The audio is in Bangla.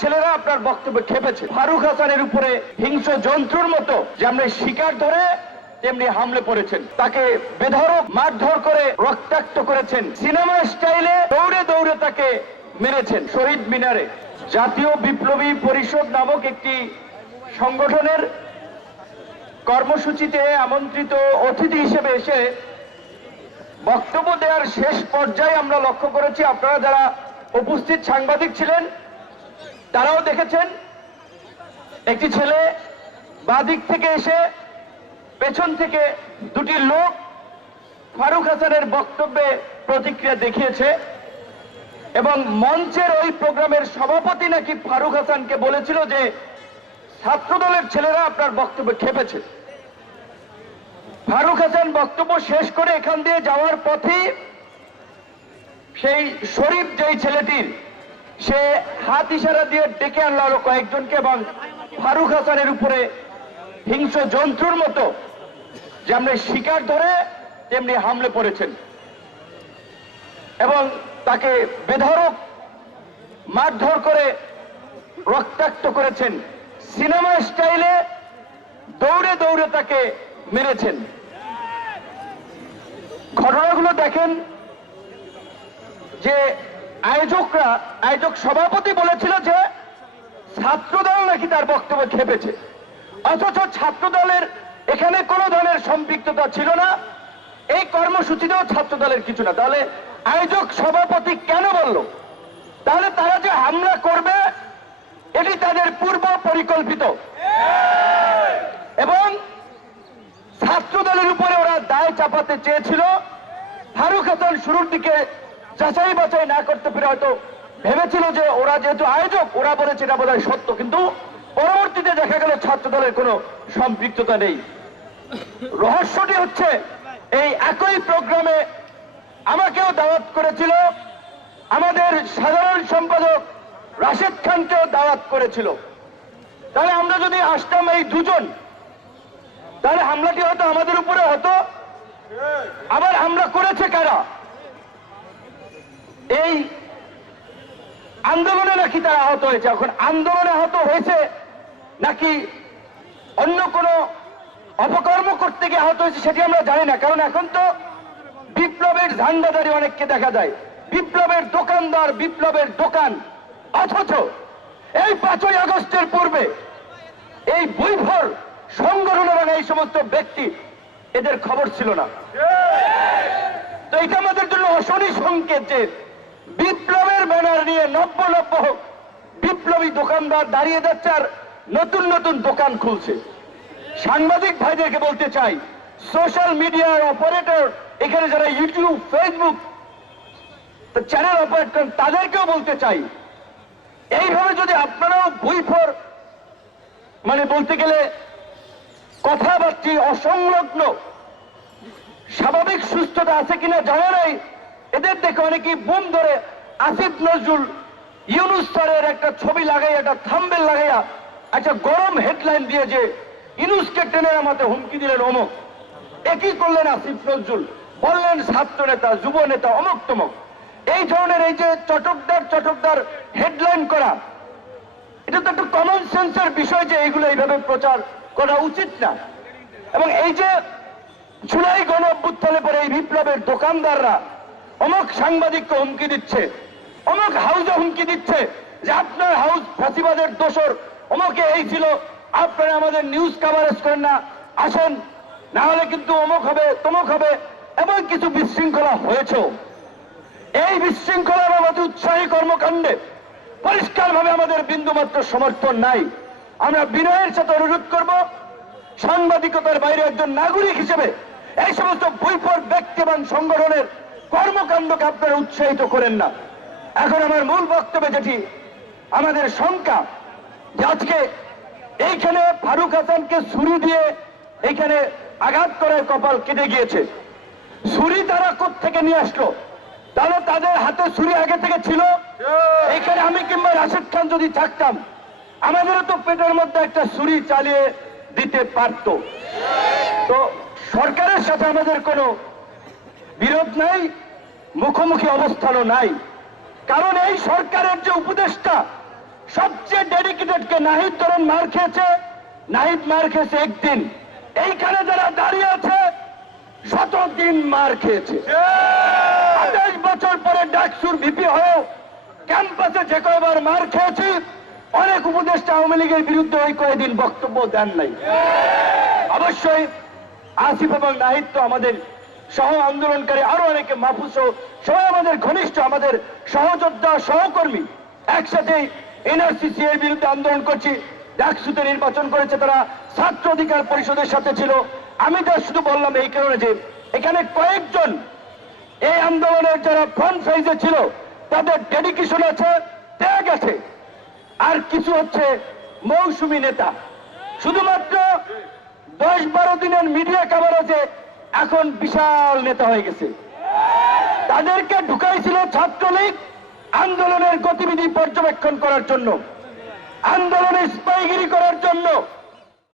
ছেলেরা আপনার বক্তব্যে খেপেছে। ফারুক হাসানের উপরে হিংস্র জন্তুর মতো যেমন শিকার ধরে, তেমনি হামলে পড়েছেন। তাকে বেধরক মারধর করে রক্তাক্ত করেছেন। সিনেমা স্টাইলে দৌড়ে দৌড়ে তাকে মেরেছেন শহীদ মিনারে। জাতীয় বিপ্লবী পরিষদ নামক একটি সংগঠনের কর্মসূচিতে আমন্ত্রিত অতিথি হিসেবে এসে বক্তব্য দেওয়ার শেষ পর্যায়ে আমরা লক্ষ্য করেছি, আপনারা যারা উপস্থিত সাংবাদিক ছিলেন তারাও দেখেছেন, একটি ছেলে বাদিক থেকে এসে পেছন থেকে দুটি লোক ফারুক হাসানের বক্তব্যে প্রতিক্রিয়া দেখিয়েছে এবং মঞ্চের ওই প্রোগ্রামের সভাপতি নাকি ফারুক হাসানকে বলেছিল যে ছাত্রদলের ছেলেরা আপনার বক্তব্যে খেপেছে। ফারুক হাসান বক্তব্য শেষ করে এখান দিয়ে যাওয়ার পথে সেই শরীফ যেই ছেলেটির সে হাত ইশারা দিয়ে ডেকে আনলো কয়েকজনকে এবং ফারুক হাসানের উপরে হিংস্র জন্তুর মতো যেমনি শিকার ধরে, তেমনি হামলে পড়েছেন। এবং তাকে বেধরক মারধর করে রক্তাক্ত করেছেন। সিনেমা স্টাইলে দৌড়ে দৌড়ে তাকে মেরেছেন। ঘটনাগুলো দেখেন যে আয়োজকরা, আয়োজক সভাপতি বলেছিল যে ছাত্রদল নাকি তার বক্তব্য খেপেছে। অথচ ছাত্রদলের এখানে কোনো ধরনের সম্পৃক্ততা ছিল না। এই কর্মসূচিতেও ছাত্রদলের কিছু না। তাহলে আয়োজক সভাপতি কেন বলল? তাহলে তারা যে হামলা করবে, এটি তাদের পূর্ব পরিকল্পিত। এবং ছাত্রদলের উপরে ওরা দায় চাপাতে চেয়েছিল। ফারুক হাসান শুরুর দিকে যাচাই বাছাই না করতে পেরে হয়তো ভেবেছিল যে ওরা যেহেতু আয়োজক, ওরা বলেছে এটা বোধহয় সত্য, কিন্তু পরবর্তীতে দেখা গেল ছাত্রদলের কোনো সম্পৃক্ততা নেই। রহস্যটি হচ্ছে, এই একই প্রোগ্রামে আমাকেও দাওয়াত করেছিল, আমাদের সাধারণ সম্পাদক রাশেদ খানকেও দাওয়াত করেছিল। তাহলে আমরা যদি আসতাম এই দুজন, তাহলে হামলাটি হয়তো আমাদের উপরে হতো। আবার হামলা করেছে কারা? এই আন্দোলনে নাকি তারা আহত হয়েছে? এখন আন্দোলনে আহত হয়েছে নাকি অন্য কোনো অপকর্ম করতে গিয়ে আহত হয়েছে সেটি আমরা জানি না। কারণ এখন তো বিপ্লবের ঝান্ডাদারি অনেককে দেখা যায়। বিপ্লবের দোকানদার বিপ্লবের দোকান। অথচ এই পাঁচই আগস্টের পূর্বে এই বৈভর সংগঠন এবং এই সমস্ত ব্যক্তি এদের খবর ছিল না। তো এটা আমাদের জন্য অশনি সংকেত যে বিপ্লবের ব্যানার নিয়ে নব্য নব্য বিপ্লবী দোকানদার দাঁড়িয়ে যাচ্ছে আর নতুন নতুন দোকান খুলছে। সাংবাদিক ভাইদেরকে বলতে চাই সোশ্যাল মিডিয়ার অপারেটর এখানে যারা ইউটিউব ফেসবুক চ্যানেল অপারেট করেন, তাদেরকেও বলতে চাই, এইভাবে যদি আপনারাও বইফর মানে বলতে গেলে কথাবার্তি অসংলগ্ন, স্বাভাবিক সুস্থতা আছে কিনা জানা নাই এদের দেখে অনেকেই বুম ধরে আসিফ নজরুল ইউনুস স্যারের একটা ছবি লাগাইয়া, একটা থাম্বেল লাগাইয়া একটা গরম হেডলাইন দিয়ে যে ইউনুসকে টেনে আমাতে হুমকি দিলেন অমুক। একই করলেন আসিফ নজরুল? বললেন, ছাত্র নেতা, যুব নেতা, অমুক তমক। এই ধরনের এই যে চটকদার চটকদার হেডলাইন করা, এটা তো একটা কমন সেন্সের বিষয় যে এইগুলো এইভাবে প্রচার করা উচিত না। এবং এই যে জুলাই গণ অভ্যুত্থানের পরে এই বিপ্লবের দোকানদাররা অমুক সাংবাদিককে হুমকি দিচ্ছে, অমুক হাউসে হুমকি দিচ্ছে যে আপনার হাউস ফাঁসিবাদের দোষর। অমুকে এই ছিল, আপনারা আমাদের নিউজ কাভারেজ করেন না, আসেন। না হলে কিন্তু অমুক হবে, তমুক হবে, এমন কিছু বিশৃঙ্খলা হয়েছেও। এই বিশৃঙ্খলা বাবদ উৎসাহী কর্মকাণ্ডে পরিষ্কারভাবে আমাদের বিন্দুমাত্র সমর্থন নাই। আমরা বিনয়ের সাথে অনুরোধ করব, সাংবাদিকতার বাইরে একজন নাগরিক হিসেবে এই সমস্ত বৈপর ব্যক্তি এবং সংগঠনের কর্মকাণ্ডকে আপনারা উৎসাহিত করেন না। এখন আমার মূল বক্তব্যে যেটি, আমাদের শঙ্কা যে আজকে এইখানে ফারুক হাসানকে ছুরি দিয়ে এইখানে আঘাত করার কপাল কেটে গিয়েছে। ছুরি তারা থেকে নিয়ে আসলো? তাহলে তাদের হাতে ছুরি আগে থেকে ছিল? এখানে আমি কিংবা রাশেদ খান যদি থাকতাম, আমাদেরও তো পেটের মধ্যে একটা ছুরি চালিয়ে দিতে পারতো। তো সরকারের সাথে আমাদের কোনো বিরোধ নাই মুখোমুখি অবস্থানও নাই। কারণ এই সরকারের যে উপদেষ্টা সবচেয়ে ডেডিকেটেড কে নাহিদ তরুণ মার খেয়েছে নাহিদ মার খেয়েছে একদিন। এইখানে যারা দাঁড়িয়ে আছে শতদিন মার খেয়েছে। আঠাশ বছর পরে ডাকসুর ভিপি হয়েও ক্যাম্পাসে যে কয়বার মার খেয়েছি অনেক উপদেষ্টা আওয়ামী লীগের বিরুদ্ধে ওই কয়েকদিন বক্তব্য দেন নাই। অবশ্যই আসিফ এবং নাহিদ তো আমাদের সহ আন্দোলনকারী আরও অনেকে মাহফুজ সবাই আমাদের ঘনিষ্ঠ, আমাদের সহযোদ্ধা, সহকর্মী। একসাথে এনআরসিসি এর বিরুদ্ধে আন্দোলন করছি। ডাকসুতে নির্বাচন করেছে তারা, ছাত্র অধিকার পরিষদের সাথে ছিল। আমি তো শুধু বললাম এই কারণে যে, এখানে কয়েকজন এই আন্দোলনের যারা ফ্রন্ট ফেজে ছিল, তাদের ডেডিকেশন আছে, ত্যাগ আছে। আর কিছু হচ্ছে মৌসুমী নেতা। শুধুমাত্র দশ বারো দিনের মিডিয়া কাভারেজে এখন বিশাল নেতা হয়ে গেছে। তাদেরকে ঢুকাইছিল ছাত্রলীগ আন্দোলনের গতিবিধি পর্যবেক্ষণ করার জন্য আন্দোলনের স্পাইগিরি করার